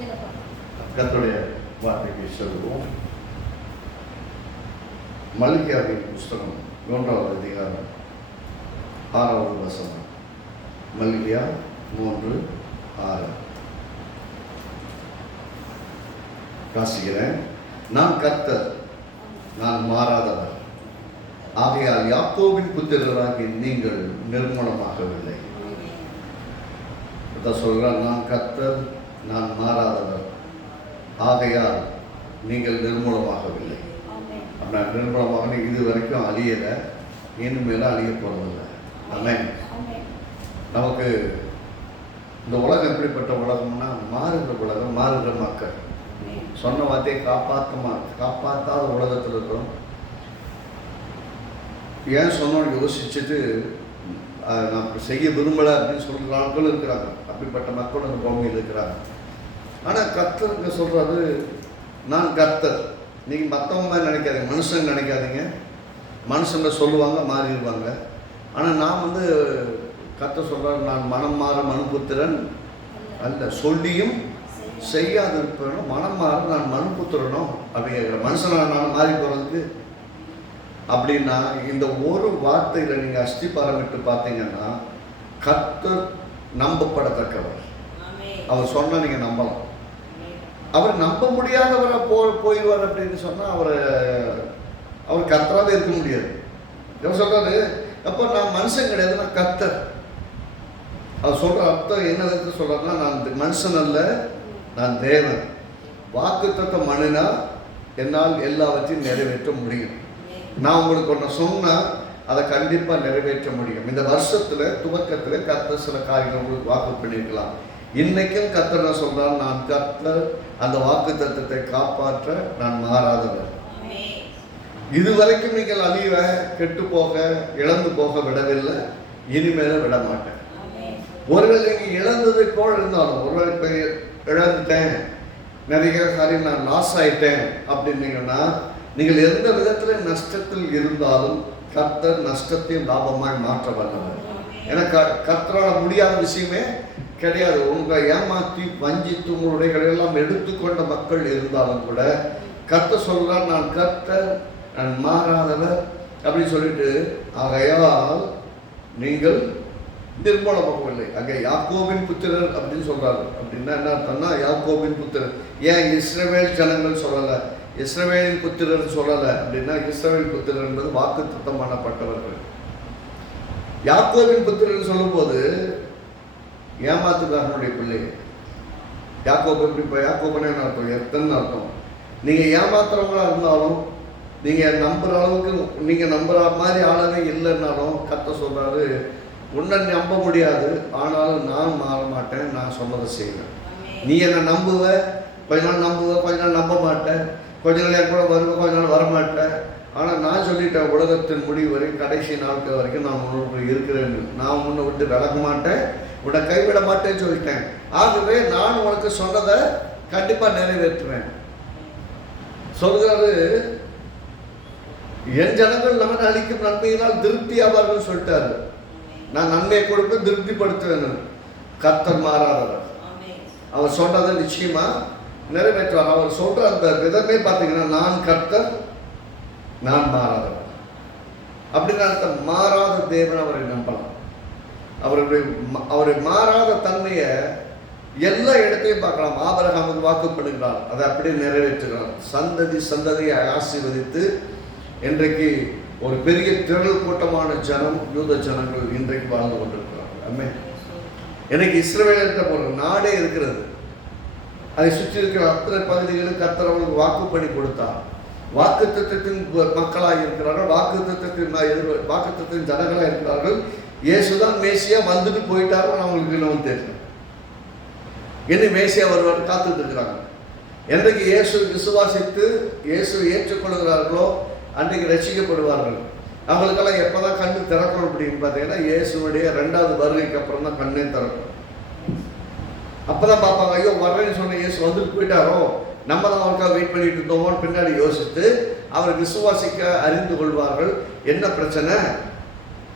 கத்துடைய வார்த்தைக்கு சொல்லுவோம். மல்கியாவின் புஸ்தகம் மூன்றாவது அதிகாரம் ஆறாவது வசனம். மல்லிகா மூன்று ஆறு. வாசிக்கிறேன். நான் கர்த்தர் நான் மாறாதவர். ஆகையால் யாக்கோவின் புத்திரராகி நீங்கள் நிர்மூலமாகவில்லை. அதான் சொல்கிறார் நான் கர்த்தர் நான் மாறாதவர். ஆகையால் நீங்கள் நிர்மூலமாகவில்லை. அப்படின்னா நிர்மூலமாக இது வரைக்கும் அழியலை இனிமேலும் அழிய போகிறதில்லை ஆமென். நமக்கு இந்த உலகம் எப்படிப்பட்ட உலகம்னா மாறுகிற உலகம் மாறுகிற மக்கள். சொன்ன வார்த்தையை காப்பாற்ற காப்பாற்றாத உலகத்தில் இருக்கிறோம். ஏன் சொன்னோன்னு யோசிச்சுட்டு நான் செய்ய விரும்பலை அப்படின்னு சொல்கிற ஆட்களும் இருக்கிறாங்க. அப்படிப்பட்ட மக்கள் அந்த பூமியில் இருக்கிறாங்க. ஆனால் கர்த்தருங்க சொல்கிறது நான் கர்த்தர் நீங்கள் மற்றவங்க மாதிரி நினைக்காதீங்க. மனுஷங்க நினைக்காதீங்க. மனுஷங்க சொல்லுவாங்க மாறிடுவாங்க. ஆனால் நான் வந்து கர்த்தர் சொல்கிறார் நான் மனம் மாற மனுபுத்திரன் அல்ல. சொல்லியும் செய்யாது இருப்பேனும் மனம் மாற நான் மனுபுத்திரனும் அப்படிங்கிற மனுஷனா நான் மாறி போகிறதுக்கு அப்படின்னா இந்த ஒரு வார்த்தையில் நீங்கள் அஸ்திபாரமிட்டு பார்த்தீங்கன்னா கர்த்தர் நம்பப்படத்தக்கவர். அவர் சொன்னால் நீங்கள் நம்பலாம். அவர் நம்ப முடியாதவரை போ போயிடுவார் அப்படின்னு சொன்னால் அவரை அவர் கர்த்தராகவே இருக்க முடியாது. அவர் சொல்றாரு அப்போ நான் மனுஷன் கிடையாது நான் கர்த்தர். அவர் சொல்ற அர்த்தம் என்ன விதத்தில் சொல்றாருன்னா நான் மனுஷன் அல்ல நான் தேவன். வாக்குத்தத்த மனுனா என்னால் எல்லாவற்றையும் நிறைவேற்ற முடியும். நான் உங்களுக்கு ஒன்று சொன்னால் அதை கண்டிப்பாக நிறைவேற்ற முடியும். இந்த வருஷத்தில் துவக்கத்தில் கர்த்தர் சில காரியங்கள் உங்களுக்கு வாக்கு பண்ணியிருக்கலாம். இன்றைக்கும் கர்த்தர் என்ன நான் கர்த்தர் அந்த வாக்கு தத்துவத்தை காப்பாற்ற நான் மாறாதவர். இதுவரைக்கும் நீங்கள் அழிவ கெட்டு போக இழந்து போக விடவில்லை. இனிமேல விட மாட்டேன் ஒருவேளை நீங்கள் இழந்தது போல் இருந்தாலும் ஒருவேளை இப்போ இழந்துட்டேன் நிறைய காரியம் நான் லாஸ் ஆயிட்டேன் அப்படின்னீங்கன்னா நீங்கள் எந்த விதத்தில் நஷ்டத்தில் இருந்தாலும் கர்த்தர் நஷ்டத்தையும் லாபமாய் மாற்ற வல்லவர். எனக்கு க கர்த்தரால் முடியாத விஷயமே கிடையாது. உங்களை ஏமாற்றி வஞ்சித்து உங்களுடைய எல்லாம் எடுத்துக்கொண்ட மக்கள் இருந்தாலும் கூட கர்த்தர் சொல்கிறார் நான் கர்த்தர் நான் மாறாதவர் அப்படின்னு சொல்லிட்டு ஆகையால் நீங்கள் நிர்மூலமாகவில்லை. அங்கே யாக்கோபின் புத்திரர் அப்படின்னு சொல்றாரு. அப்படின்னா என்ன அர்த்தம்னா யாக்கோபின் புத்திரர். ஏன் இஸ்ரவேல் ஜனங்கள் சொல்லலை? இஸ்ரவேலின் புத்திரர் சொல்லலை அப்படின்னா இஸ்ரவேல் புத்திரர் என்பது வாக்கு திட்டம் பண்ணப்பட்டவர்கள். யாக்கோபின் புத்திரர் சொல்லும்போது ஏமாத்துக்காரனுடைய பிள்ளை. யாக்கோபு இப்போ யாக்கோபனே அர்த்தம்? எத்தனை அர்த்தம். நீங்கள் ஏமாத்துறவங்களா இருந்தாலும் நீங்கள் நம்புற அளவுக்கு நீங்கள் நம்புற மாதிரி ஆளவே இல்லைன்னாலும் கத்த சொல்றாரு உன்னை நம்ப முடியாது ஆனாலும் நான் மாற மாட்டேன் நான் சொன்னதை செய்வேன். நீ என்னை நம்புவ கொஞ்ச நாள் நம்புவ கொஞ்ச நாள் நம்ப மாட்டேன் கொஞ்ச நாள் என் கூட வருவ கொஞ்ச நாள் வரமாட்டேன். ஆனால் நான் சொல்லிட்டேன் உலகத்தின் முடிவு வரை கடைசி நாட்கள் வரைக்கும் நான் உன்னோடு இருக்கிறேன். நான் உன்னை விட்டு விலக மாட்டேன். உன்னை கைவிட மாட்டேன்னு சொல்லிட்டேன். ஆகவே நான் உனக்கு சொன்னதை கண்டிப்பாக நிறைவேற்றுவேன். சொல்கிறாரு என் ஜனங்கள் நம்மை அளிக்கும் நன்மையினால் திருப்தி ஆவார்கள் சொல்லிட்டாரு. நான் நன்மையை கொடுப்பேன் திருப்திப்படுத்துவேன் கர்த்தர் மாறாதவர். அவர் சொன்னதை நிச்சயமா நிறைவேற்றுவார். அவர் சொல்ற அந்த விதமே பார்த்தீங்கன்னா நான் கர்த்தர் நான் மாறாதவர். அப்படின்னு அர்த்தம் மாறாத தேவன் அவரை நம்பலாம். அவருடைய அவருடைய மாறாத தன்மையை எல்லா இடத்தையும் பார்க்கலாம். ஆபரகாமுக்கு வாக்கு பண்ணுகிறார். அதை அப்படியே நிறைவேற்றுகிறார். சந்ததி சந்ததியை ஆசீர்வதித்து இன்றைக்கு ஒரு பெரிய திரள் கூட்டமான ஜனம் யூத ஜனங்கள் இன்றைக்கு வாழ்ந்து கொண்டிருக்கிறார்கள். அம்மே எனக்கு இஸ்ரவேல் ஒரு நாடே இருக்கிறது. அதை சுற்றி இருக்கிற அத்தனை பகுதிகளுக்கு கர்த்தர் அவங்களுக்கு வாக்கு பண்ணி கொடுத்தார். வாக்கு திட்டத்தின் மக்களாக இருக்கிறார்கள். வாக்கு திட்டத்தின் எதிர் வாக்கு திட்டத்தின் ஜனங்களாக இருக்கிறார்கள். இயேசுதான் மேசியா வந்துட்டு போயிட்டாருன்னு அவங்களுக்கு இன்னும் தெரியும். இன்னும் மேசியா வருவார் காத்துட்டு இருக்கிறாங்க. என்றைக்கு இயேசு விசுவாசித்து இயேசு ஏற்றுக்கொள்கிறார்களோ அன்றைக்கு ரசிக்கப்படுவார்கள். அவங்களுக்கெல்லாம் எப்போதான் கண்ணு திறக்கணும் அப்படின்னு பார்த்தீங்கன்னா இயேசுடைய ரெண்டாவது வருகைக்கு அப்புறம் தான் கண்ணே அப்போ தான் பார்ப்பாங்க ஐயோ வர்றேன்னு சொன்ன இயேசு வந்துட்டு போயிட்டாரோ? நம்ம தான் அவருக்காக வெயிட் பண்ணிட்டு இருந்தோமோன்னு பின்னாடி யோசித்து அவரை விசுவாசிக்க அறிந்து கொள்வார்கள். என்ன பிரச்சனை?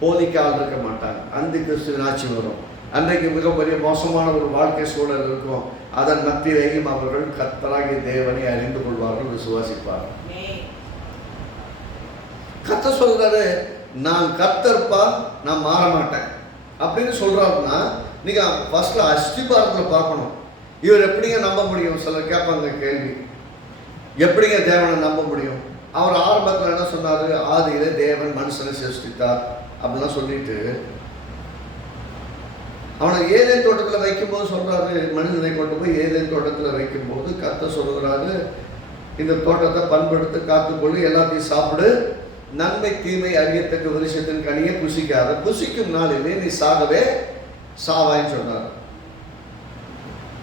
போதிக்க ஆள் இருக்க மாட்டாங்க. அந்த கிறிஸ்துவின் ஆட்சி வரும். அன்றைக்கு மிகப்பெரிய மோசமான ஒரு வாழ்க்கை சூழல் இருக்கும். அதன் மத்தியிலேயும் அவர்கள் கத்தராகிய தேவனை அறிந்து கொள்வார்கள் விசுவாசிப்பார்கள். கத்த சொல்றாரு நான் கத்தர்ப்பா நான் மாற மாட்டேன். அப்படின்னு சொல்றாருன்னா நீங்கள் ஃபஸ்ட்டில் அஸ்திபாரத்தில் பார்க்கணும். இவர் எப்படிங்க நம்ப முடியும்? சிலர் கேட்பாங்க கேள்வி. எப்படிங்க தேவனை நம்ப முடியும்? அவர் ஆரம்பத்தில் என்ன சொன்னார்? ஆதியில் தேவன் மனுஷனை சிருஷ்டித்தார் அப்படிலாம் சொல்லிட்டு அவனை ஏதேன் தோட்டத்தில் வைக்கும்போது சொல்கிறாரு மனிதனை கொண்டு போய் ஏதேன் தோட்டத்தில் வைக்கும்போது கத்த சொல்கிறாரு இந்த தோட்டத்தை பண்படுத்து காத்துக்கொள்ளு எல்லாத்தையும் சாப்பிடு. நன்மை தீமை அறியத்தக்க விருஷத்தின் கனியை புசிக்காத. புசிக்கும் நாளிலே நீ சாகவே சாவாயின்னு சொன்னார்.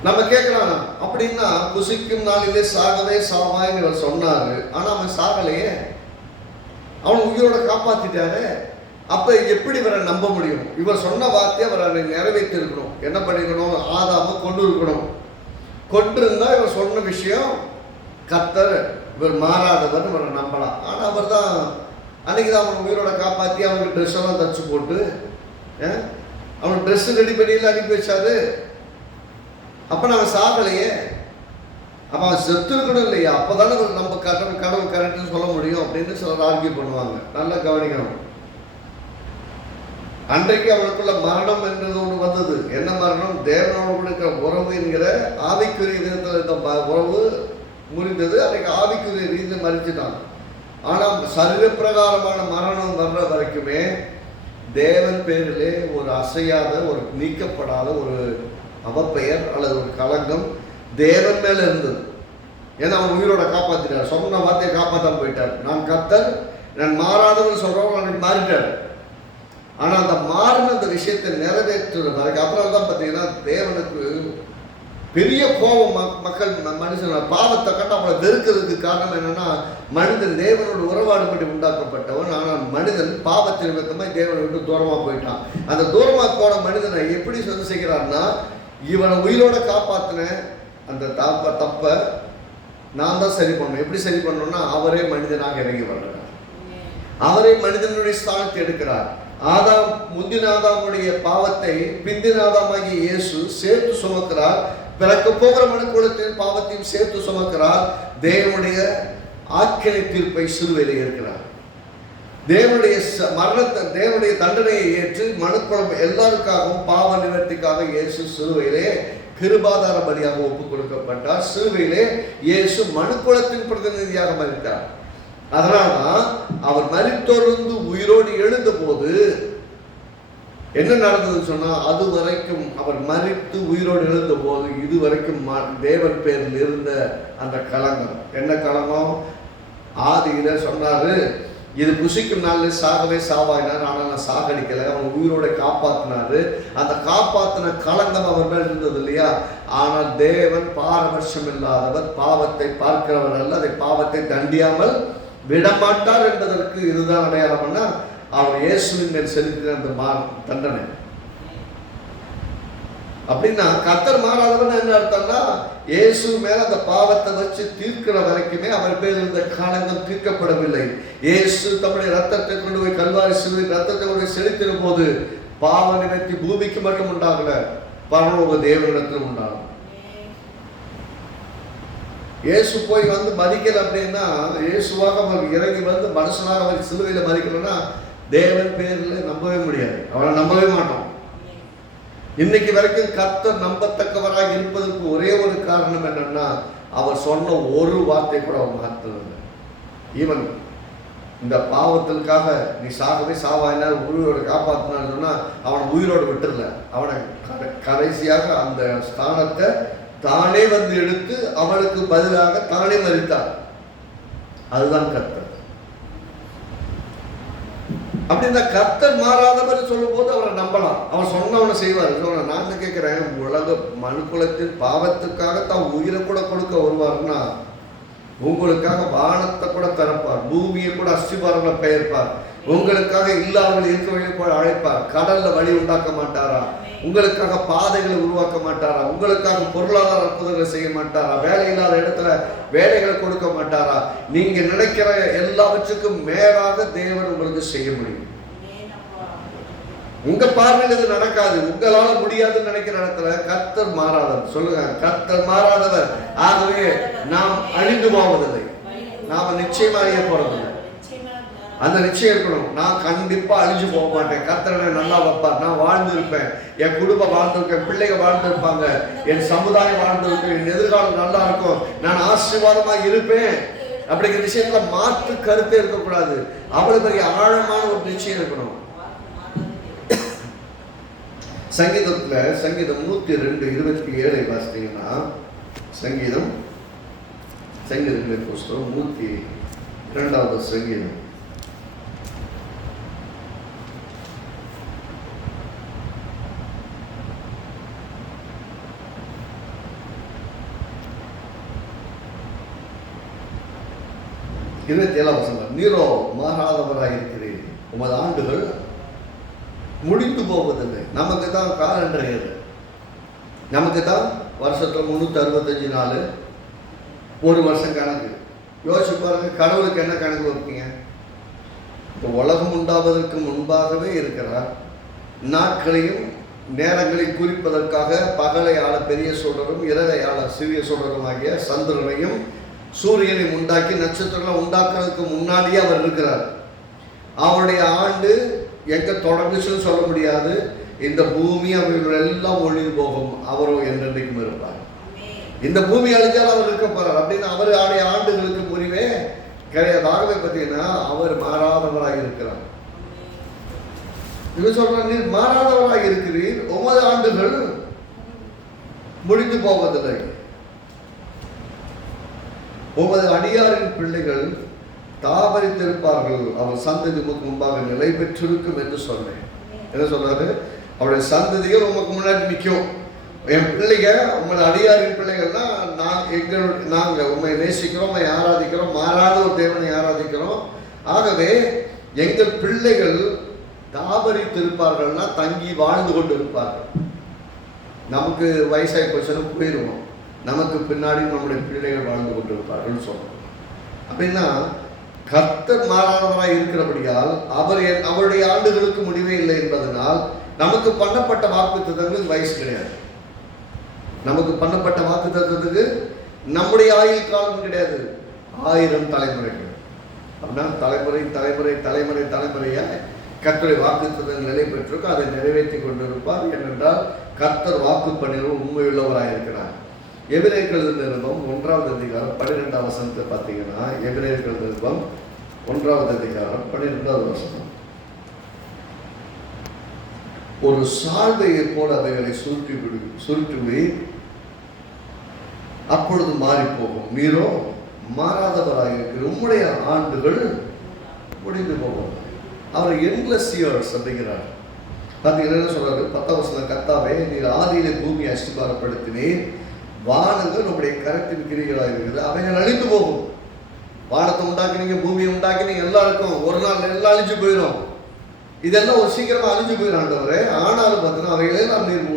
நம்ம கேட்கலாம் அப்படின்னா புசிக்கும் நாளிலே சாகவே சாவாயின்னு இவர் சொன்னாரு. ஆனா அவன் சாகலையே. அவன் உயிரோட காப்பாத்திட்டாரு. அப்ப எப்படி இவரை நம்ப முடியும்? இவர் சொன்ன வார்த்தையை அவரை நிறைவேற்றிருக்கணும். என்ன பண்ணிக்கணும் ஆதாம கொண்டு இருக்கணும். கொண்டு இருந்தா இவர் சொன்ன விஷயம் கத்தர் இவர் மாறாதவர் இவரை நம்பலாம். ஆனா அவர் தான் அன்னைக்கு தான் அவன் உயிரோட காப்பாற்றி அவனுக்கு ட்ரெஸ் எல்லாம் தச்சு போட்டு அவனுக்கு ட்ரெஸ் ரெடி பண்ணியில் அனுப்பி வச்சாரு. அப்போ நான் சாகலையே. அப்போ அவன் செத்து இருக்கணும் இல்லையா? அப்போ தானே நம்ம கடவுள் கடவுள் கரெக்டுன்னு சொல்ல முடியும் அப்படின்னு சிலர் ஆர்கியூ பண்ணுவாங்க. நல்லா கவனிக்கணும். அன்றைக்கு அவனுக்குள்ள மரணம் என்றது ஒன்று வந்தது. என்ன மரணம்? தேவனோடு இருக்கிற உறவு என்கிற ஆவிக்குரிய விதத்தில் இந்த உறவு முறிந்தது. அன்றைக்கு ஆவிக்குரிய ரீதியில் மறிச்சிட்டான் ஆனால் சரீரப்பிரகாரமான மரணம் வர்ற வரைக்குமே தேவன் பேரிலே ஒரு அசையாத ஒரு நீக்கப்படாத ஒரு அவப்பெயர் அல்லது ஒரு கலங்கம் தேவன் மேலே இருந்தது. ஏன்னா அவன் உயிரோட காப்பாத்திட்டார். சொன்ன வார்த்தையை காப்பாற்றாம போயிட்டார். நான் கத்தர் நான் மாறாதவன் சொல்றவங்க அன்னைக்கு மாறிட்டார். ஆனால் அந்த மாறின அந்த விஷயத்தை நிறைவேற்றுற வரைக்கும் அப்புறம் தான் பார்த்தீங்கன்னா தேவனுக்கு பெரிய கோபம் மக்- மக்கள் மனுஷன் பாவத்தை கண்டு அவளை வெறுக்கிறதுக்கு காரணம் என்னன்னா மனிதன் தேவனோட உறவாடுபடி உண்டாக்கப்பட்டவன். ஆனால் மனிதன் பாவத்தின் நிமித்தமாய் தேவனை விட்டு தூரமா போயிட்டான். அந்த தூரமா போன மனிதனை எப்படி சொல்லி செய்கிறார்னா இவனை உயிரோட காப்பாத்தின அந்த தப்ப தப்ப நான் தான் சரி பண்ணணும். எப்படி சரி பண்ணணும்னா அவரே மனிதனாக இறங்கி வர்றார். அவரே மனிதனுடைய ஸ்தானத்தை எடுக்கிறார். ஆதாம் முந்தின ஆதாமுடைய பாவத்தை பிந்தின ஆதாமாகிய இயேசு சேர்த்து சுமக்கிறார். பிறக்க போகிற மனுக்குலத்தின் பாவத்தையும் சேர்த்து சுமக்கிறார். தேவனுடைய ஆக்கிரை தீர்ப்பை சிறுவையில் இருக்கிறார் தேவனுடைய மரணத்தை தேவனுடைய தண்டனையை ஏற்று மனுக்குளம் எல்லாருக்காகவும் பாவ நிவர்த்திக்காக இயேசு சிறுவையிலே கிருபாதார பலியாக ஒப்புக் கொடுக்கப்பட்டார் சிறுவையிலே இயேசு மனுக்குளத்தின் பிரதிநிதியாக மறித்தார். அதனால்தான் அவர் மறித்தொழுந்து உயிரோடு எழுந்த போது என்ன நடந்ததுன்னு சொன்னால் அது வரைக்கும் அவர் மறித்து உயிரோடு எழுந்த போது இது வரைக்கும் ம- தேவன் பேரில் இருந்த அந்த களங்கம் என்ன களங்கம் ஆதியில் சொன்னார் இது புசிக்கும் நாளில் சாகவே சாவாயினார் ஆனால் நான் சாகடிக்கலை. அவன் உயிரோட காப்பாற்றினாரு அந்த காப்பாற்றின களங்கம் அவர் மேல் இருந்தது இல்லையா? ஆனால் தேவன் பாரபட்சம் இல்லாதவர் பாவத்தை பார்க்கிறவர் அல்ல. அதை பாவத்தை தண்டியாமல் விடமாட்டார் என்பதற்கு இதுதான் அடையாளம்னா அவர் இயேசுவின் மேல் செலுத்தின அந்த மா தண்டனை. அப்படின்னா கத்தர் மாறாதவன் என்ன அர்த்தம்னா இயேசு மேல அந்த பாவத்தை வச்சு தீர்க்கிற வரைக்குமே அவர் பேர் இருந்த காலங்கள் தீர்க்கப்படவில்லை. இயேசு தம்முடைய ரத்தத்தை கொண்டு போய் கல்வாரி சிறு ரத்தத்தை கொண்டு போய் செலுத்தின போது பாவ நினைத்து பூமிக்கு மட்டும் உண்டாகல பரலோக தேவனிடத்திலும் உண்டாகும் இயேசு போய் வந்து மதிக்கல அப்படின்னா இயேசுவாக அவருக்கு இறங்கி வந்து மனுஷனாக அவர் சிலுவையில் மதிக்கலன்னா தேவன் பேரில் நம்பவே முடியாது. அவரை நம்பவே மாட்டோம். இன்னைக்கு வரைக்கும் கர்த்தர் நம்பத்தக்கவராக இருப்பதற்கு ஒரே ஒரு காரணம் என்னன்னா அவர் சொன்ன ஒரு வார்த்தை கூட அவர் மாற்றல ஈவன் இந்த பாவத்திற்காக நீ சாகவே சாவாயினால் உயிரோடு காப்பாற்றினான்னு சொன்னால் அவனை உயிரோடு விட்டுறல. அவனை கடைசியாக அந்த ஸ்தானத்தை தானே வந்து எடுத்து அவனுக்கு பதிலாக தானே மறித்தார். அதுதான் கர்த்தர். அப்படி இந்த கர்த்தர் மாறாதவர் சொல்லும் போது அவரை நம்பலாம். அவர் சொன்னவனை செய்வார். சொல்ல நான் கேட்குறேன் கேட்கிறேன். உலக மனுக்குலத்தின் பாவத்துக்காக தான் உயிரை கூட கொடுக்க வருவார்னா உங்களுக்காக வானத்தை கூட திறப்பார். பூமியை கூட அஸ்திபாரங்களை பெயர்ப்பார். உங்களுக்காக இல்லாமல் இருக்கவங்களை கூட அழைப்பார். கடல்ல வழி உண்டாக்க மாட்டாரா? உங்களுக்காக பாதைகளை உருவாக்க மாட்டாரா? உங்களுக்காக பொருளாதார அற்புதங்களை செய்ய மாட்டாரா? வேலை இல்லாத இடத்துல வேலைகளை கொடுக்க மாட்டாரா? நீங்க நினைக்கிற எல்லாவற்றுக்கும் மேலாக தேவன் உங்களுக்கு செய்ய முடியும். உங்க பார்வையில் இது நடக்காது. உங்களால முடியாதுன்னு நினைக்கிற இடத்துல கர்த்தர் மாறாதவர். சொல்லுங்க கர்த்தர் மாறாதவர். ஆகவே நாம் அழிந்து போவதில்லை. நாம நிச்சயமா போறதில்லை. அந்த நிச்சயம் இருக்கணும் நான் கண்டிப்பா அழிஞ்சு போக மாட்டேன். கர்த்தரனை நல்லா வைப்பார். நான் வாழ்ந்து இருப்பேன். என் குடும்பம் வாழ்ந்திருப்பேன் பிள்ளைங்க வாழ்ந்திருப்பாங்க. என் சமுதாயம் வாழ்ந்திருக்கும். என் எதிர்காலம் நல்லா இருக்கும். நான் ஆசீர்வாதமா இருப்பேன். அப்படிங்கிற விஷயத்துல மாற்று கருத்தே இருக்கக்கூடாது. அவ்வளவு பெரிய ஆழமான ஒரு நிச்சயம் இருக்கணும். சங்கீதத்துல சங்கீதம் நூத்தி ரெண்டு இருபத்தி ஏழை வாசித்தீங்கன்னா சங்கீதம் சங்கீதங்களை புஸ்தகம் நூத்தி இரண்டாவது சங்கீதம். இருபத்தி ஏழாம் வசனம். நீரோ மாறாதவராக இருக்கிறீர் உமது ஆண்டுகள் முடித்து போவதில்லை. நமக்கு தான் காலண்டர் நமக்கு தான் வருஷத்தில் முந்நூற்றி அறுபத்தஞ்சு நாள் ஒரு வருஷம் கணக்கு. யோசிச்சு பாருங்க கடவுளுக்கு என்ன கணக்கு வைப்பீங்க? இந்த உலகம் உண்டாவதற்கு முன்பாகவே இருக்கிறார். நாட்களையும் நேரங்களை குறிப்பதற்காக பகலை ஆள பெரிய சுடரும் இரவை ஆள சிறிய சுடரும் ஆகிய சந்திரனையும் சூரியனை உண்டாக்கி நட்சத்திரங்களை உண்டாக்குறதுக்கு முன்னாடியே அவர் இருக்கிறார். அவருடைய ஆண்டு எங்க தொடங்குச்சுன்னு சொல்ல முடியாது. இந்த பூமி அவர்கள் எல்லாம் ஒழிந்து போகும். அவரும் என்றென்றைக்கும் இருப்பார். இந்த பூமி அழிஞ்சாலும் அவர் இருக்க போறார். அப்படின்னு அவர் ஆடைய ஆண்டுகளுக்கு முறிவே கிடையாது ஆகவே பார்த்தீங்கன்னா அவர் மாறாதவராக இருக்கிறார். இவர் சொல்ற நீர் மாறாதவராக இருக்கிறீர். ஒன்பது ஆண்டுகள் முடிந்து போவதில்லை. உமது அடியாரின் பிள்ளைகள் தாமரித்திருப்பார்கள் அவர் சந்ததி உமக்கு முன்பாக நிலை பெற்றிருக்கும் என்று சொன்னேன். என்ன சொல்றாரு? அவருடைய சந்ததிகள் உமக்கு முன்னாடி நிற்கும். என் பிள்ளைங்க உங்களோட அடியாரின் பிள்ளைகள்னா நான் எங்களோட நாங்கள் உண்மை நேசிக்கிறோம் உண்மை ஆராதிக்கிறோம் மாறாத ஒரு தேவனை ஆராதிக்கிறோம். ஆகவே எங்கள் பிள்ளைகள் தாபரித்திருப்பார்கள்னா தங்கி வாழ்ந்து கொண்டு இருப்பார்கள் நமக்கு வயசாகி போச்சுன்னா போயிடுவோம் நமக்கு பின்னாடி நம்முடைய பிள்ளைகள் வாழ்ந்து கொண்டிருப்பார்கள் சொல்றோம். அப்படின்னா கர்த்தர் மாறாதவராய் இருக்கிறபடியால் அவர் என்- அவருடைய ஆண்டுகளுக்கு முடிவே இல்லை என்பதனால் நமக்கு பண்ணப்பட்ட வாக்கு தத்துவங்களுக்கு வயசு கிடையாது. நமக்கு பண்ணப்பட்ட வாக்கு தத்துவத்துக்கு நம்முடைய ஆயுள் காலம் கிடையாது. ஆயிரம் தலைமுறைகள். அப்படின்னா தலைமுறை தலைமுறை தலைமுறை தலைமுறையாக கர்த்தரை வாக்கு தத்துவங்கள் நிலை அதை நிறைவேற்றி கொண்டிருப்பார். ஏனென்றால் கர்த்தர் வாக்கு பண்ணிடும் உண்மையுள்ளவராக இருக்கிறார். எபிரேயர்கள் நிருபம் ஒன்றாவது அதிகாரம் பன்னிரெண்டாம் வசனத்தை பார்த்தீங்கன்னா எபிரேயர்கள் நிருபம் ஒன்றாவது அதிகாரம் பன்னிரெண்டாவது வசனம். ஒரு சால்வையைப் போல அவைகளை சுருட்டி விடு சுருட்டுவி அப்பொழுது மாறி போகும் நீரோ மாறாதவராக இருக்கிற உம்முடைய ஆண்டுகள் முடிந்து போகும். அவர் என்லெஸ் இயர்ஸ் அப்படிங்கிறார். பார்த்தீங்கன்னா என்ன சொல்றாரு? பத்தாம் வசனம் கத்தாவே நீர் ஆதியிலே பூமியை அஸ்திபாரப்படுத்தினீர். வானங்கள் நம்முடைய கரத்தின் கிரிகளாக இருக்குது அவைகள் அழிந்து போகும். வானத்தை உண்டாக்கினீங்க பூமியை உண்டாக்கினீங்க எல்லாம் இருக்கும் ஒரு நாள் எல்லாம் அழிஞ்சு போயிடும். இதெல்லாம் ஒரு சீக்கிரமாக அழிஞ்சு போயிடும் ஆனாலும் பார்த்தீங்கன்னா அவைகளே நான் நீர்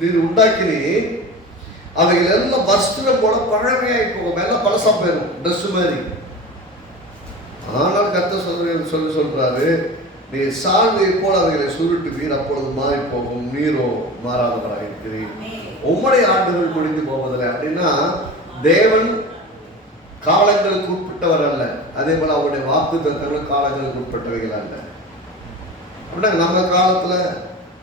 நீர் உண்டாக்கினே அவைகள் எல்லாம் வஸ்திரம் போல பழமையாகி போகும். எல்லாம் பழசா போயிடும் ட்ரெஸ் மாதிரி. ஆனால் கத்த சொல்ற சொல்லி சொல்றாரு நீ சால்வையை போல அவைகளை சுருட்டுவீர் அப்பொழுது மாறி போகும் நீரோ மாறாதவராக இருக்கிறீர் உம்முடைய ஆண்டுகள் முடிந்து போவதில்லை. அப்படின்னா தேவன் காலங்களுக்கு உட்பட்டவர் அல்ல. அதே போல அவருடைய வாக்கு தத்தங்களும் காலங்களுக்கு உட்பட்டவைகள் அல்ல. அப்படின்னா நம்ம காலத்துல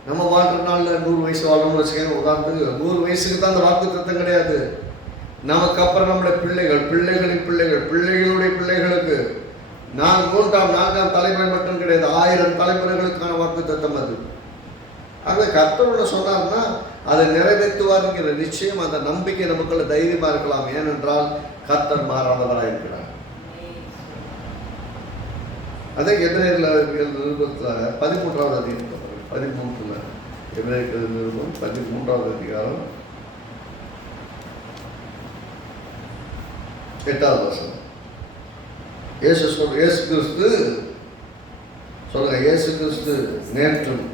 நம்ம வாழ்ற நாள்ல நூறு வயசு வாழணும்னு வச்சுக்கோங்க. உதாரணத்துக்கு நூறு வயசுக்கு தான் அந்த வாக்கு தத்தம் கிடையாது. நமக்கு அப்புறம் நம்முடைய பிள்ளைகள் பிள்ளைகளின் பிள்ளைகள் பிள்ளைகளுடைய பிள்ளைகளுக்கு நான் மூன்றாம் நான்காம் தலைமுறை மட்டும் கிடையாது. ஆயிரம் தலைமுறைகளுக்கான வாக்கு தத்தம் அது அந்த கர்த்தரோட சொன்னார்னா அதை நிறைவேற்றுவாருங்கிற நிச்சயம் அந்த நம்பிக்கை நமக்குள்ள தைரியமா இருக்கலாம். ஏனென்றால் கர்த்தர் மாறாதவராக இருக்கிறார். அதே எதிரில் நிருபத்தில் பதிமூன்றாவது அதிகாரம். பதிமூன்றுல எதிரேல நிருபம் பதிமூன்றாவது அதிகாரம். எட்டாவது வருஷம் இயேசு சொல் இயேசு கிறிஸ்து சொல்லுங்க இயேசு கிறிஸ்து நேற்றும்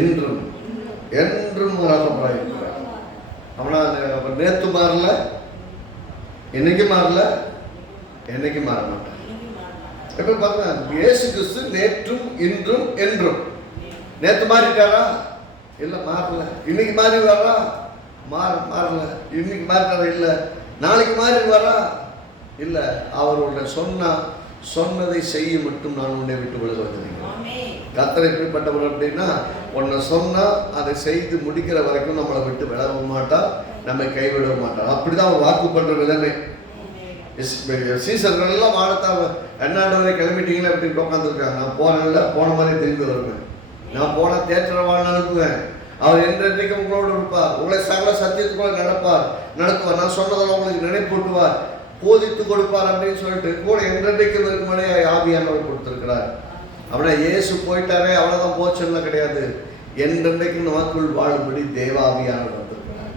இன்றும் என்றும் மாறாதவராக இருக்கிறார். அவனா அப்ப நேத்து மாறல என்னைக்கு மாறல என்னைக்கு மாற மாட்டார்? எப்படி பாருங்க இயேசு கிறிஸ்து நேற்றும் இன்றும் என்றும். நேத்து மாறிட்டாரா? இல்ல மாறல. இன்னைக்கு மாறி வரா மாற மாறல. இன்னைக்கு மாறிட்டாரா? இல்ல. நாளைக்கு மாறி வரா இல்ல அவரோட சொன்னா சொன்னதை செய்ய மட்டும் நான் உன்னை விட்டு விழுவதில்லை கத்தர் எப்படிப்பட்டவர் அப்படின்னா உன்னை சொன்னால் அதை செய்து முடிக்கிற வரைக்கும் நம்மளை விட்டு விலக மாட்டார் நம்மை கைவிட மாட்டார். அப்படிதான் அவர் வாக்கு பண்ணுற விதமே சீசர்கள் எல்லாம் வாழத்தா வரை கிளம்பிட்டீங்களே எப்படி உட்காந்துருக்காங்க நான் போனேன்ல போன மாதிரி திரும்பி வருவேன். நான் போன தேட்டரை வாழ அனுப்புவேன் அவர் என்றென்றைக்கும் உங்களோடு இருப்பார். உங்களை சகல சத்தியத்துக்குள்ள நடப்பார் நடத்துவார். நான் சொன்னதெல்லாம் உங்களுக்கு நினைப்பூட்டுவார். போதித்து கொடுப்பார் அப்படின்னு சொல்லிட்டு கூட என்றென்றைக்கும் இருக்கும்படி ஆவியானவர் கொடுத்துருக்கிறார். அப்படின்னா இயேசு போயிட்டாரே அவ்வளோதான் போச்சுன்னா கிடையாது. என்றென்றைக்கும் நமக்குள் வாழும்படி தேவாவியானவர் வந்திருக்கிறார்.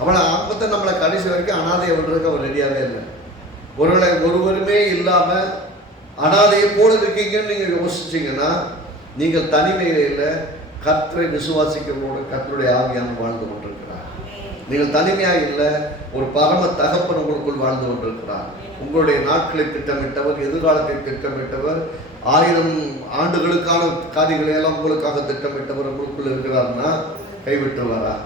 அவளை அப்பத்தை நம்மளை கடைசி வரைக்கும் அனாதையை விடுறதுக்கு அவர் ரெடியாகவே இல்லை. ஒருவேளை ஒருவருமே இல்லாமல் அனாதையை போல இருக்கீங்கன்னு நீங்கள் யோசிச்சிங்கன்னா நீங்கள் தனிமையில் கத்தரை விசுவாசிக்கிறவோடு கத்தருடைய ஆவியான வாழ்ந்து கொண்டிருக்கிறார். நீங்கள் தனிமையாக இல்லை ஒரு பரம தகப்பன் உங்களுக்குள் வாழ்ந்து கொண்டிருக்கிறார். உங்களுடைய நாட்களை திட்டமிட்டவர் எதிர்காலத்தை திட்டமிட்டவர் ஆயிரம் ஆண்டுகளுக்கான காரியங்களை எல்லாம் உங்களுக்காக திட்டமிட்டவர் உங்களுக்குள்ள இருக்கிறார்னா கைவிட்டுவாரா?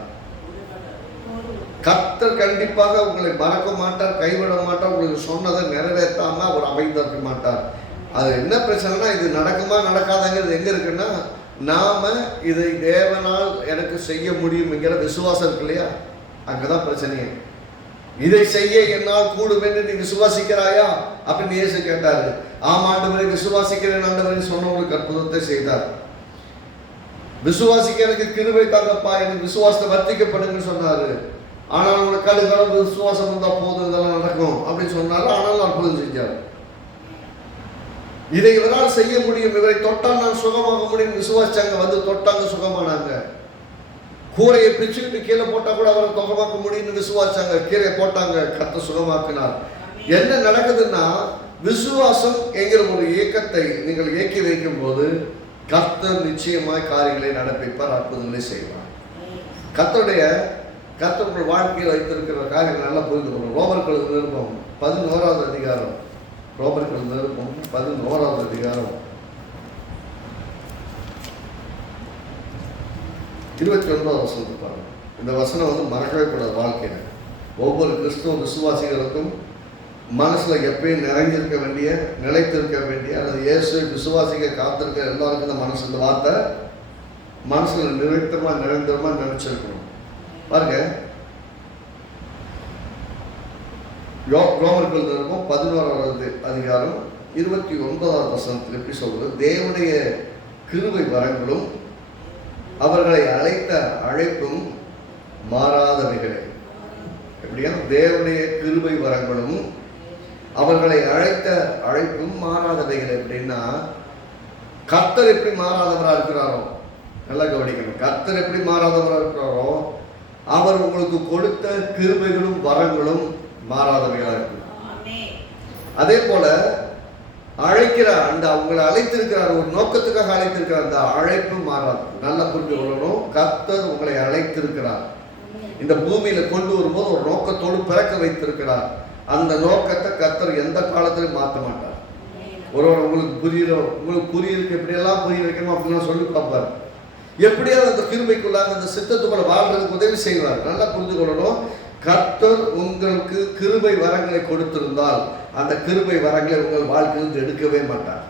கர்த்தர் கண்டிப்பாக உங்களை மறக்க மாட்டார் கைவிட மாட்டார் உங்களுக்கு சொன்னதை நிறைவேற்றாம அவர் அமைந்திருக்க மாட்டார். அது என்ன பிரச்சனைனா இது நடக்குமா நடக்காதங்கிறது எங்க இருக்குன்னா நாம இதை தேவனால் எனக்கு செய்ய முடியும்ங்கிற விசுவாசம் இருக்கு இல்லையா? அங்கதான் பிரச்சனையே. இதை செய்ய என்னால் கூடும் என்று நீ விசுவாசிக்கிறாயா? அப்படின்னு இயேசு கேட்டாரு. ஆம் ஆண்டவரை விசுவாசிக்கிறேன் ஆண்டவரை சொன்னவங்களுக்கு அற்புதத்தை செய்தார். விசுவாசிக்க எனக்கு கிருபை தாங்கப்பா எனக்கு விசுவாசத்தை வர்த்திக்கப்படுங்கன்னு சொன்னாரு. ஆனால் உங்களுக்கு கடுகளவு விசுவாசம் இருந்தால் போதும் இதெல்லாம் நடக்கும் அப்படின்னு சொன்னாரு. ஆனாலும் அற்புதம் செஞ்சார். இதை இவரால் செய்ய முடியும். இவரை தொட்டால் நான் சுகமாக முடியும் விசுவாசிச்சாங்க. வந்து தொட்டாங்க சுகமானாங்க. கூரையை பிச்சுக்கிட்டு கீழே போட்டா கூட அவரை தொகமாக்க முடியும்னு விசுவாசிச்சாங்க. கீழே போட்டாங்க கத்த சுகமாக்கினார். என்ன நடக்குதுன்னா விசுவாசம் என்கிற ஒரு இயக்கத்தை நீங்கள் இயக்கி வைக்கும் போது கர்த்தர் நிச்சயமாய் காரியங்களை நடப்பிப்பார் அற்புதங்களை செய்வார். கர்த்தருடைய கர்த்தர் வாழ்க்கையில் வைத்திருக்கிற காரியங்கள் நல்லா புரிந்து கொள்ளும் ரோமர்கள் நிருப்பம் பதினோராவது அதிகாரம். ரோமர்கள் நிருப்பம் பதினோராவது அதிகாரம். இருபத்தி ஒன்பதாவது வசனத்தை பாருங்கள் இந்த வசனம் வந்து மறக்கவே கூடாது வாழ்க்கையில். ஒவ்வொரு கிறிஸ்துவ விசுவாசிகளுக்கும் மனசுல எப்பயும் நிறைஞ்சிருக்க வேண்டிய நிலைத்திருக்க வேண்டிய அல்லது இயேசு விசுவாசிக்க காத்திருக்க எல்லாருக்கும் இந்த மனசு இந்த வார்த்தை மனசுல நிரந்தரமா நிரந்தரமா நினைச்சிருக்கணும். பாருங்க. யோ- ரோமர்கள் நிருபம் பதினோராவது அதிகாரம் இருபத்தி ஒன்பதாவது வசனத்தில் எப்படி சொல்றது? தேவனுடைய கிருவை வரங்களும் அவர்களை அழைத்த அழைப்பும் மாறாதவைகளே. எப்படியா? தேவனுடைய கிருவை வரங்களும் அவர்களை அழைத்த அழைப்பும் மாறாதவைகள் எப்படின்னா கர்த்தர் எப்படி மாறாதவராக இருக்கிறாரோ? நல்லா கவனிக்கணும். கர்த்தர் எப்படி மாறாதவராக இருக்கிறாரோ அவர் உங்களுக்கு கொடுத்த கிருபைகளும் வரங்களும் மாறாதவைகளாக இருக்கும். அதே போல அழைக்கிற அந்த அவங்களை அழைத்திருக்கிறார் ஒரு நோக்கத்துக்காக அழைத்திருக்கிறார் அந்த அழைப்பு மாறாது. நல்லா புரிந்து கொள்ளணும். கர்த்தர் உங்களை அழைத்திருக்கிறார். இந்த பூமியில கொண்டு வரும்போது ஒரு நோக்கத்தோடு பிறக்க வைத்திருக்கிறார். அந்த நோக்கத்தை கர்த்தர் எந்த காலத்திலையும் மாற்ற மாட்டார். ஒருவர் உங்களுக்கு புரியுற உங்களுக்கு புரியுறதுக்கு எப்படியெல்லாம் புரிய வைக்கணும் அப்படிலாம் சொல்லி பார்ப்பார். எப்படியாவது அந்த கிருமைக்குள்ளாக அந்த சித்தத்துக்குள்ள வாழ்றதுக்கு உதவி செய்வார். நல்லா புரிந்து கொள்ளணும். கர்த்தர் உங்களுக்கு கிருபை வரங்களை கொடுத்திருந்தால் அந்த கிருபை வரங்களை உங்கள் வாழ்க்கையிலிருந்து எடுக்கவே மாட்டார்.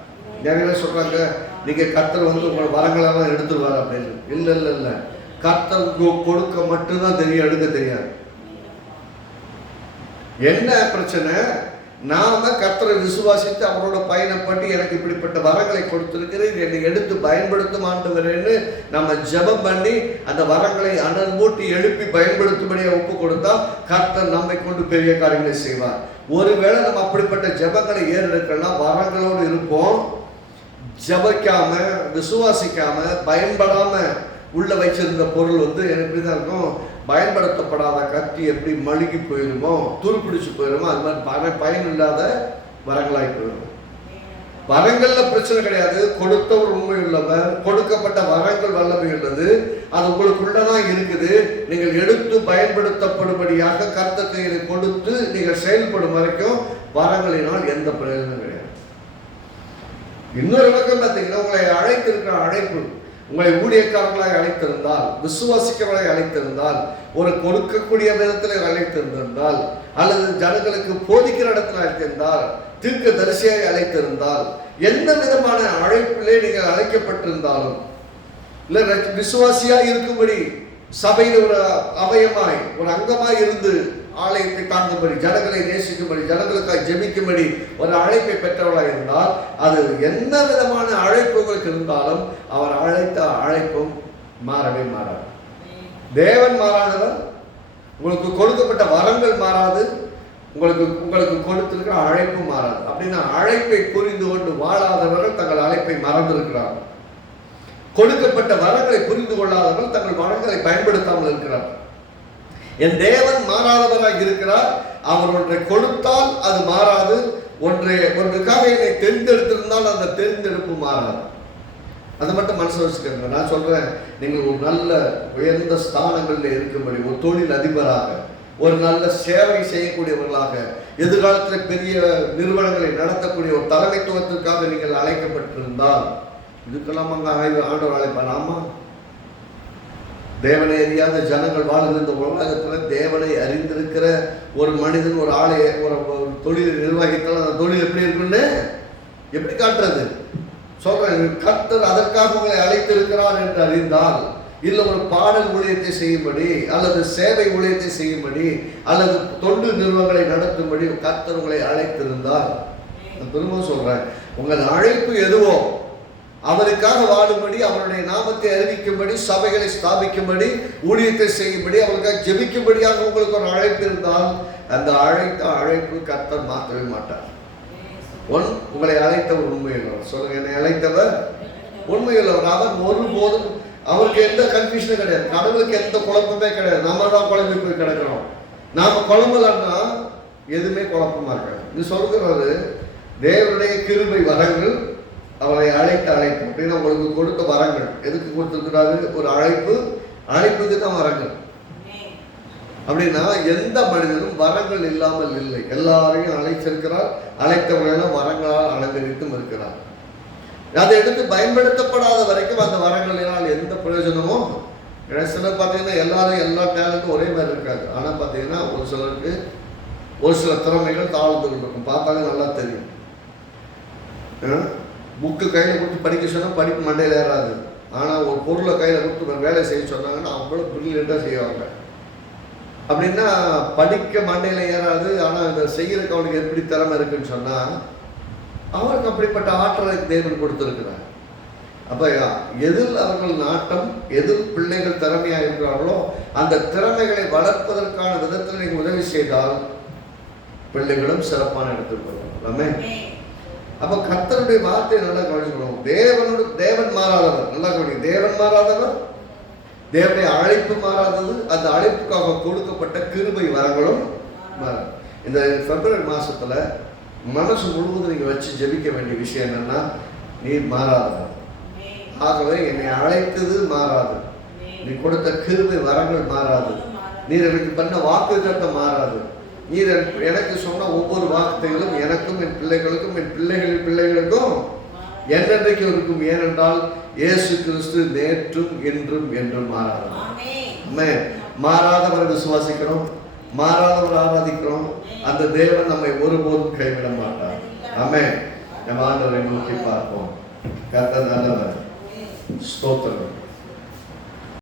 நிறைய சொல்கிறாங்க நீங்கள் கர்த்தர் வந்து உங்கள் வரங்களெல்லாம் எடுத்துருவார் அப்படின்னு. இல்லை இல்லை இல்லை. கர்த்தர் கொடுக்க மட்டும்தான் தெரியும் எடுக்க தெரியாது. என்ன பிரச்சனை? நாம கத்தரை விசுவாசித்து அவரோட பயணப்பட்டு எனக்கு இப்படிப்பட்ட வரங்களை கொடுத்திருக்கிறேன். என்னை எடுத்து பயன்படுத்தும் ஆண்டவரேன்னு நம்ம ஜெபம் பண்ணி அந்த வரங்களை அனல் மூட்டி எழுப்பி பயன்படுத்தும்படியாக ஒப்பு கொடுத்தா கர்த்தர் நம்மை கொண்டு பெரிய காரியங்களை செய்வார். ஒருவேளை நம்ம அப்படிப்பட்ட ஜெபங்களை ஏறெடுக்கலாம் வரங்களோடு இருப்போம். ஜபிக்காம விசுவாசிக்காம பயன்படாமல் உள்ளே வச்சிருந்த பொருள் வந்து எப்படி தான் இருக்கும்? பயன்படுத்தப்படாத கத்தி எப்படி மழுகி போயிடுமோ துருப்பிடிச்சு போயிடுமோ அது மாதிரி பய பயன் இல்லாத வரங்களாய் போயிடும். வரங்கள்ல பிரச்சனை கிடையாது. கொடுத்தவர் உண்மை உள்ளவர் கொடுக்கப்பட்ட வரங்கள் வல்லமை உள்ளது. அது உங்களுக்குள்ளதான் இருக்குது. நீங்கள் எடுத்து பயன்படுத்தப்படும்படியாக கர்த்தத்தை கொடுத்து நீங்கள் செயல்படும் வரைக்கும் வரங்களினால் எந்த பிரயோஜனம் கிடையாது. இன்னொரு பக்கம் பார்த்தீங்கன்னா உங்களை அழைத்திருக்கிற அழைப்பு. உங்களை ஊழியக்காரர்களாக அழைத்திருந்தால் விசுவாசிக்கிறவர்களை அழைத்திருந்தால் ஒரு கொடுக்கக்கூடிய விதத்தில் அழைத்திருந்திருந்தால் அல்லது ஜனங்களுக்கு போதிக்கிற இடத்துல அழைத்திருந்தால் தீர்க்க தரிசியாக அழைத்திருந்தால் எந்த விதமான அழைப்பிலே நீங்கள் அழைக்கப்பட்டிருந்தாலும் இல்லை விசுவாசியாக இருக்கும்படி சபையில் ஒரு அவயமாய் ஒரு அங்கமாய் இருந்து ஆலயத்தை தாங்கும்படி ஜனங்களை நேசிக்கும்படி ஜனங்களுக்காக ஜெபிக்கும்படி ஒரு அழைப்பை பெற்றவளாக இருந்தால் அது என்ன விதமான அழைப்பு உங்களுக்கு இருந்தாலும் அவர் அழைத்த அழைப்பும் மாறவே மாறாது. தேவன் மாறாதவர் உங்களுக்கு கொடுக்கப்பட்ட வரங்கள் மாறாது உங்களுக்கு உங்களுக்கு கொடுத்திருக்கிற அழைப்பு மாறாது. அப்படின்னா அழைப்பை புரிந்து கொண்டு வாழாதவர்கள் தங்கள் அழைப்பை மறந்திருக்கிறார்கள். கொடுக்கப்பட்ட வரங்களை புரிந்து கொள்ளாதவர்கள் தங்கள் வரங்களை பயன்படுத்தாமல் இருக்கிறார்கள். என் தேவன் மாறாதவராக இருக்கிறார். அவர் ஒன்றை கொடுத்தால் அது மாறாது. ஒன்றை ஒன்றுக்காக என்னை தெரிந்தெடுத்திருந்தால் அந்த தெரிந்தெடுப்பு மாறாது. அது மட்டும் மனசு வச்சுக்கோங்க. நான் சொல்றேன் நீங்கள் ஒரு நல்ல உயர்ந்த ஸ்தானங்களில் இருக்கும்படி ஒரு தொழில் அதிபராக ஒரு நல்ல சேவை செய்யக்கூடியவர்களாக எதிர்காலத்தில் பெரிய நிறுவனங்களை நடத்தக்கூடிய ஒரு தலைமைத்துவத்திற்காக நீங்கள் அழைக்கப்பட்டிருந்தால் இதுக்கெல்லாம் அங்கே ஆண்டவர் அழைப்பார் தேவனை அறியாத ஜனங்கள் வாழ்கிற உலகத்தில் தேவனை அறிந்திருக்கிற ஒரு மனிதன் ஒரு ஆளை ஒரு தொழில் தொழிலை நிர்வகித்தால் அந்த தொழில் எப்படி இருக்குன்னு எப்படி காட்டுறது? சொல்றேன் கர்த்தர் அதற்காக உங்களை அழைத்திருக்கிறார் என்று அறிந்தால் இல்லை ஒரு பாடல் ஊழியத்தை செய்யும்படி அல்லது சேவை ஊழியத்தை செய்யும்படி அல்லது தொண்டு நிறுவனங்களை நடத்தும்படி கர்த்தர் உங்களை அழைத்திருந்தால் நான் திரும்ப சொல்றேன் உங்கள் அழைப்பு எதுவோ அவருக்காக வாழும்படி அவருடைய நாமத்தை அறிவிக்கும்படி சபைகளை ஸ்தாபிக்கும்படி ஊழியத்தை செய்யும்படி அவருக்காக ஜெபிக்கும்படியாக உங்களுக்கு ஒரு அழைப்பு இருந்தால் அந்த அழைத்த அழைப்பு கர்த்தர் மாற்றவே மாட்டார். ஒன் உங்களை அழைத்தவர் உண்மையுள்ளவர். சொல்லுங்க என்னை அழைத்தவர் உண்மையுள்ளவர். அவர் ஒருபோதும் அவருக்கு எந்த கன்ஃபியூஷனும் கிடையாது. கடவுளுக்கு எந்த குழப்பமே கிடையாது. நம்ம தான் குழம்பி போய் கிடக்கிறோம். நாம குழம்பலன்னா எதுவுமே குழப்பமா இருக்காது. இது சொல்கிறது தேவனுடைய கிருபை வரங்கள் அவரை அழைத்த அழைப்பு அப்படின்னு உங்களுக்கு கொடுத்த வரங்கள். எதுக்கு கொடுத்துருக்கிறாரு? ஒரு அழைப்பு அழைப்புக்கு தான் வரங்கள். அப்படின்னா எந்த மனிதனும் வரங்கள் இல்லாமல் இல்லை. எல்லாரையும் அழைச்சிருக்கிறார் அழைத்தவர்களெல்லாம் வரங்களால் அலங்கரித்தும் இருக்கிறார். அதை எடுத்து பயன்படுத்தப்படாத வரைக்கும் அந்த வரங்களினால் எந்த பிரயோஜனமும் கிடையாது. சிலர் பார்த்தீங்கன்னா எல்லாரும் எல்லா டேலண்ட்டும் ஒரே மாதிரி இருக்காது ஆனால் பார்த்தீங்கன்னா ஒரு சிலருக்கு ஒரு சில திறமைகள் தாழ்ந்து இருக்கும் பார்த்தாலே நல்லா தெரியும். புக்கு கையில் கொடுத்து படிக்க சொன்னால் படிப்பு மண்டையில் ஏறாது. ஆனால் ஒரு பொருளை கையில் கொடுத்து ஒரு வேலை செய்ய சொன்னாங்கன்னா அவ்வளோ ப்ரில்லியண்ட்டாக செய்வாங்க. அப்படின்னா படிக்க மண்டையில் ஏறாது ஆனால் இதை செய்கிறதுக்கு அவனுக்கு எப்படி திறமை இருக்குன்னு சொன்னால் அவருக்கு அப்படிப்பட்ட ஆற்றலை தேவன் கொடுத்துருக்கிறார். அப்போ எதில் அவர்கள் நாட்டம் எதில் பிள்ளைகள் திறமையாக இருக்கிறார்களோ அந்த திறமைகளை வளர்ப்பதற்கான விதத்தில் நீங்கள் உதவி செய்தால் பிள்ளைகளும் சிறப்பான இடத்துக்கு வருவாங்க அப்ப கத்தருடைய வார்த்தையை நல்லா கவனிச்சுக்கணும். தேவனோட தேவன் மாறாதவர். நல்லா கவனி தேவன் மாறாதவர் தேவனுடைய அழைப்பு மாறாதது அந்த அழைப்புக்காக கொடுக்கப்பட்ட கிருபை வரங்களும் மாறாது இந்த பிப்ரவரி மாசத்துல மனசு முழுவதும் நீங்க வச்சு ஜெபிக்க வேண்டிய விஷயம் என்னன்னா நீ மாறாதவர். ஆகவே என்னை அழைத்தது மாறாது. நீ கொடுத்த கிருபை வரங்கள் மாறாது. நீர் எனக்கு பண்ண வாக்கு மாறாது. நீர் எனக்கு- சொன்ன ஒவ்வொரு வார்த்தைகளும் எனக்கும் என் பிள்ளைகளுக்கும் என் பிள்ளைகளின் பிள்ளைகளுக்கும் என்னென்றைக்கும் இருக்கும்? ஏனென்றால் இயேசு கிறிஸ்து நேற்றும் இன்றும் என்றும் மாறாதவர். மாறாதவரை விசுவாசிக்கிறோம். மாறாதவர் ஆராதிக்கிறோம். அந்த தேவன் நம்மை ஒருபோதும் கைவிட மாட்டார். ஆமென். நம்ம ஆண்டவரை நோக்கி பார்ப்போம். கர்த்தர் நல்லவர். ஸ்தோத்திரம்.